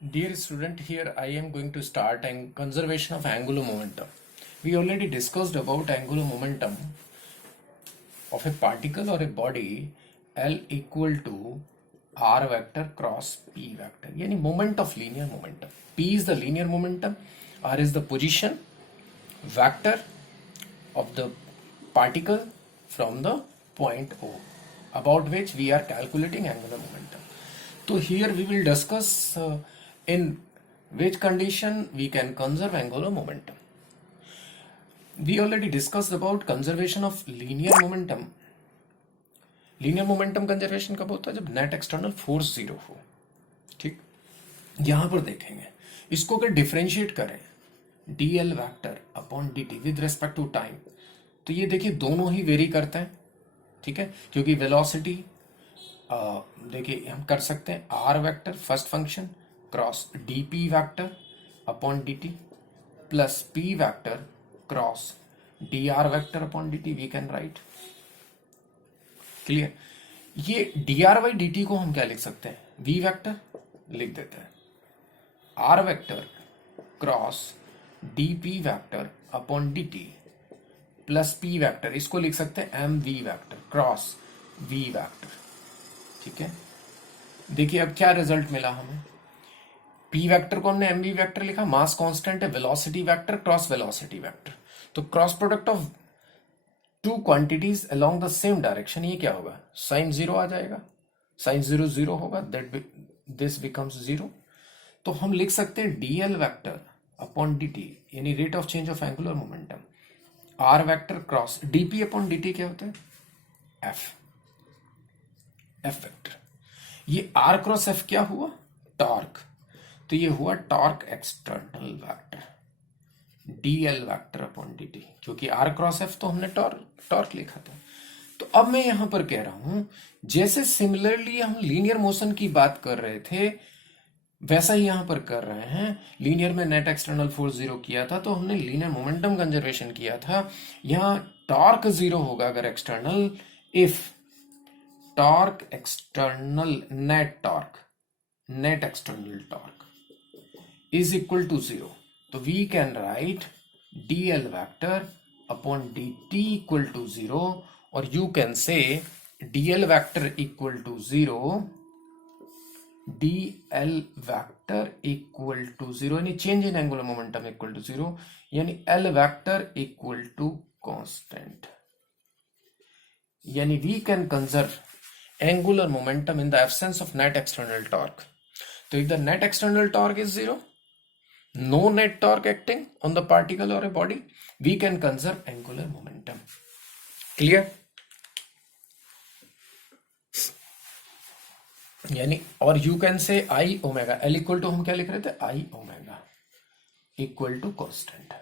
Dear student, here I am going to start conservation of angular momentum. We already discussed about angular momentum of a particle or a body L equal to R vector cross P vector. Yani moment of linear momentum. P is the linear momentum, R is the position vector of the particle from the point O, about which we are calculating angular momentum. So here we will discuss in which condition we can conserve angular momentum. We already discussed about conservation of linear momentum. Linear momentum conservation कब होता है? जब net external force zero हो. ठीक, यहां पर देखेंगे इसको अगर डिफरेंशिएट करें dl vector upon dt with respect to time, तो ये देखिए दोनों ही वेरी करते हैं. ठीक है, क्योंकि वेलोसिटी देखिए हम कर सकते हैं r vector first function cross dp vector upon dt plus p vector cross dr vector upon dt. We can write. Clear? ये dr बाई dt को हम क्या लिख सकते हैं? v वेक्टर लिख देते हैं. r vector cross dp vector upon dt plus p vector, इसको लिख सकते हैं mv vector cross v vector. ठीक है, देखिए अब क्या रिजल्ट मिला हमें. p वेक्टर को हमने mv वेक्टर लिखा, मास कांस्टेंट है, velocity vector cross velocity vector, तो cross product of two quantities along the same direction, ये क्या होगा? साइन जीरो आ जाएगा, साइन जीरो जीरो होगा, दैट दिस बिकम्स जीरो. तो हम लिख सकते हैं dl वेक्टर अपॉन dt यानी rate of change of angular momentum, r vector cross dp upon dt क्या होता है? f vector. ये r क्रॉस f क्या हुआ? टॉर्क. तो ये हुआ torque external vector dl vector upon dt, क्योंकि r क्रॉस f तो हमने टॉर्क लिखा था. तो अब मैं यहां पर कह रहा हूं जैसे सिमिलरली हम लीनियर मोशन की बात कर रहे थे वैसा ही यहां पर कर रहे हैं. लीनियर में नेट एक्सटर्नल फोर्स जीरो किया था तो हमने लीनियर मोमेंटम कंजर्वेशन किया था. यहां टॉर्क जीरो होगा अगर external, if torque external net external torque is equal to zero, तो we can write dl vector upon dt equal to zero, और you can say dl vector equal to zero, dl vector equal to zero यानी change in angular momentum equal to zero, यानी l vector equal to constant. यानी we can conserve angular momentum in the absence of net external torque. तो if the net external torque is zero, no net torque acting on the particle or a body, we can conserve angular momentum. Clear? यानी और you can say I omega, L equal to हम क्या लिख रहे थे? I omega equal to constant.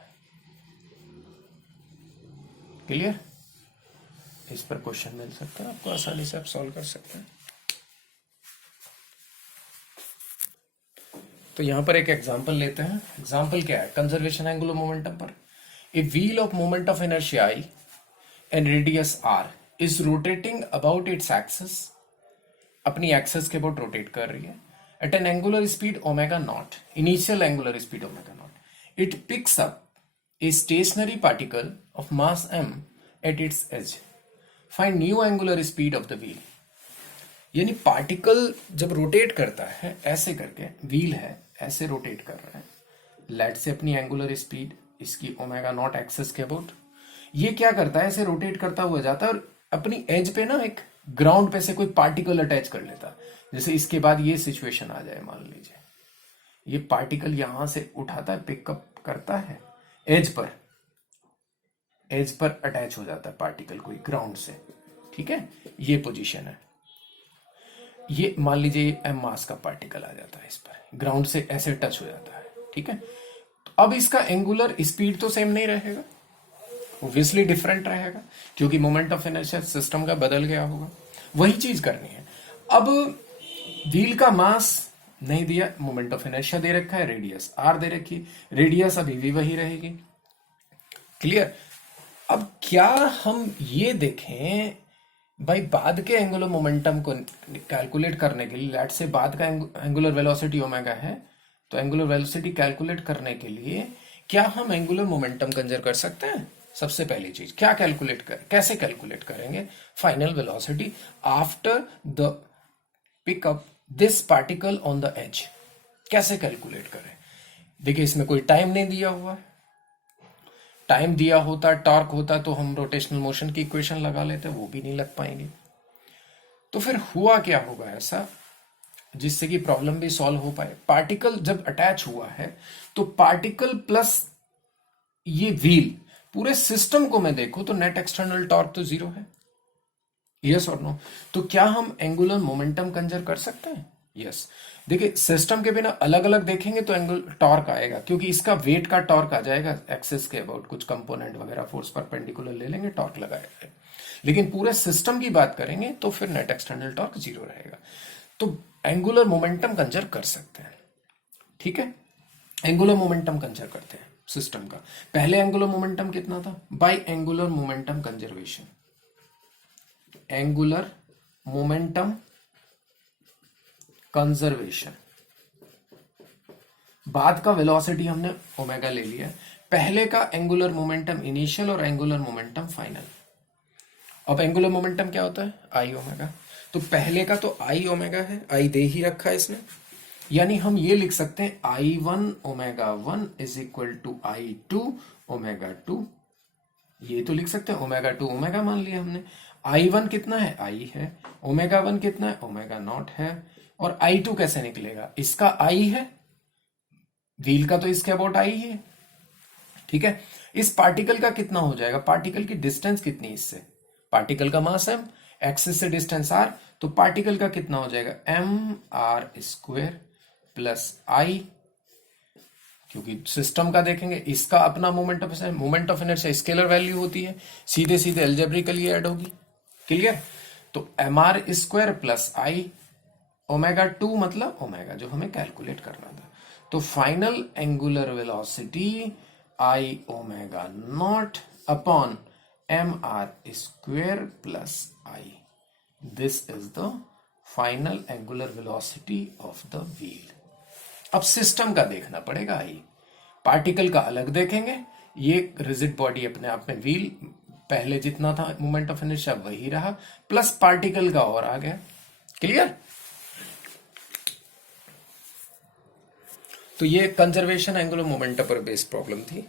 Clear? इस पर question मिल सकता है आपको, आसानी से आप सॉल्व कर सकते हैं. तो यहां पर एक एग्जांपल लेते हैं. एग्जांपल क्या है? कंजर्वेशन एंगुलर मोमेंटम पर. A wheel of moment of inertia I and radius r is rotating about its axis, अपनी एक्सिस के अबाउट रोटेट कर रही है at an angular speed omega not, initial angular speed omega not. It picks up a stationary particle of mass m at its edge. Find new angular speed of the wheel. यानी particle जब rotate करता है ऐसे करके, wheel है ऐसे rotate कर रहा है, लेट से अपनी एंगुलर स्पीड इसकी ओमेगा नॉट एक्सिस के अबाउट, ये क्या करता है? ऐसे रोटेट करता हुआ जाता है और अपनी एज पे ना एक ग्राउंड पे से कोई पार्टिकल अटैच कर लेता है. जैसे इसके बाद ये सिचुएशन आ जाए, मान लीजिए ये पार्टिकल यहां से उठाता है, पिकअप करता है एज पर अटैच हो जाता है पार्टिकल कोई ग्राउंड से. ठीक है, ये पोजीशन है. ये मान लीजिए m मास का पार्टिकल आ जाता है इस पर, ग्राउंड से ऐसे टच हो जाता है. ठीक है, तो अब इसका एंगुलर स्पीड तो सेम नहीं रहेगा, ऑब्वियसली डिफरेंट रहेगा, क्योंकि मोमेंट ऑफ इनर्शिया सिस्टम का बदल गया होगा. वही चीज करनी है. अब व्हील का मास नहीं दिया, मोमेंट ऑफ इनर्शिया दे रखा है, रेडियस r दे रखी, रेडियस अभी भी वही रहेगी. क्लियर? अब क्या हम ये देखें भाई बाद के एंगुलर मोमेंटम को कैलकुलेट करने के लिए, लेट से बाद का एंगुलर वेलोसिटी ओमेगा है, तो एंगुलर वेलोसिटी कैलकुलेट करने के लिए क्या हम एंगुलर मोमेंटम कंजर कर सकते हैं? सबसे पहली चीज क्या कैसे कैलकुलेट करेंगे? Final velocity after the pickup this particle on the edge. कैसे कैलकुलेट करें? देखिए इसमें कोई टाइम नहीं दिया हुआ है। टाइम दिया होता, टॉर्क होता तो हम रोटेशनल मोशन की इक्वेशन लगा लेते, वो भी नहीं लग पाएंगे। तो फिर हुआ क्या होगा ऐसा जिससे कि प्रॉब्लम भी सॉल्व हो पाए? पार्टिकल जब अटैच हुआ है तो पार्टिकल प्लस ये व्हील, पूरे सिस्टम को मैं देखूं तो नेट एक्सटर्नल टॉर्क तो जीरो है। यस और नो? तो क्या हम एंगुलर मोमेंटम कंजर कर सकते हैं? यस। देखिए सिस्टम के बिना अलग अलग देखेंगे तो एंगल टॉर्क आएगा, क्योंकि इसका वेट का टॉर्क आ जाएगा एक्सिस के अबाउट, कुछ कंपोनेंट वगैरह फोर्स परपेंडिकुलर ले लेंगे, टॉर्क लगाएंगे। लेकिन पूरे सिस्टम की बात करेंगे तो फिर नेट एक्सटर्नल टॉर्क जीरो रहेगा। तो एंगुलर मोमेंटम कंजर कर सकते हैं। ठीक है, एंगुलर मोमेंटम कंजर करते हैं सिस्टम का। पहले एंगुलर मोमेंटम कितना था? By angular momentum conservation, angular momentum conservation. बाद का वेलोसिटी हमने ओमेगा ले लिया, पहले का एंगुलर मोमेंटम इनिशियल और एंगुलर मोमेंटम फाइनल। अब एंगुलर मोमेंटम क्या होता है? I omega. तो पहले का तो आई ओमेगा है, आई दे ही रखा है इसने, यानी हम ये लिख सकते हैं I one omega one is equal to I two omega two. ये तो लिख सकते हैं, ओमेगा टू ओमेगा मान लिया हमने। आई वन कितना है? आई है। ओमेगा वन कितना है? ओमेगा नॉट है। और आई टू कैसे निकलेगा? इसका आई है, व्हील का तो इसके अबाउट आई है। ठीक है, इस पार्टिकल का कितना हो जाएगा? पार्टिकल की डिस्टेंस कितनी इससे? पार्टिकल का मास m, एक्सिस से डिस्टेंस r, तो पार्टिकल का कितना हो जाएगा? M R square plus I. क्योंकि सिस्टम का देखेंगे, इसका अपना moment of inertia scalar value होती है, सीधे सीधे एल्जेब्रिकली ऐड होगी। क्लियर? तो M R square plus I, omega two मतलब ओमेगा जो हमें कैलकुलेट करना था। तो final angular velocity I omega not upon M R square plus I, this is the final angular velocity of the wheel. अब सिस्टम का देखना पड़ेगा। आई पार्टिकल का अलग देखेंगे, ये रिजिड बॉडी अपने आप में, व्हील पहले जितना था मोमेंट ऑफ इनर्शिया वही रहा, प्लस पार्टिकल का और आ गया। क्लियर? तो ये कंजर्वेशन एंगुलर मोमेंटम पर बेस्ड प्रॉब्लम थी।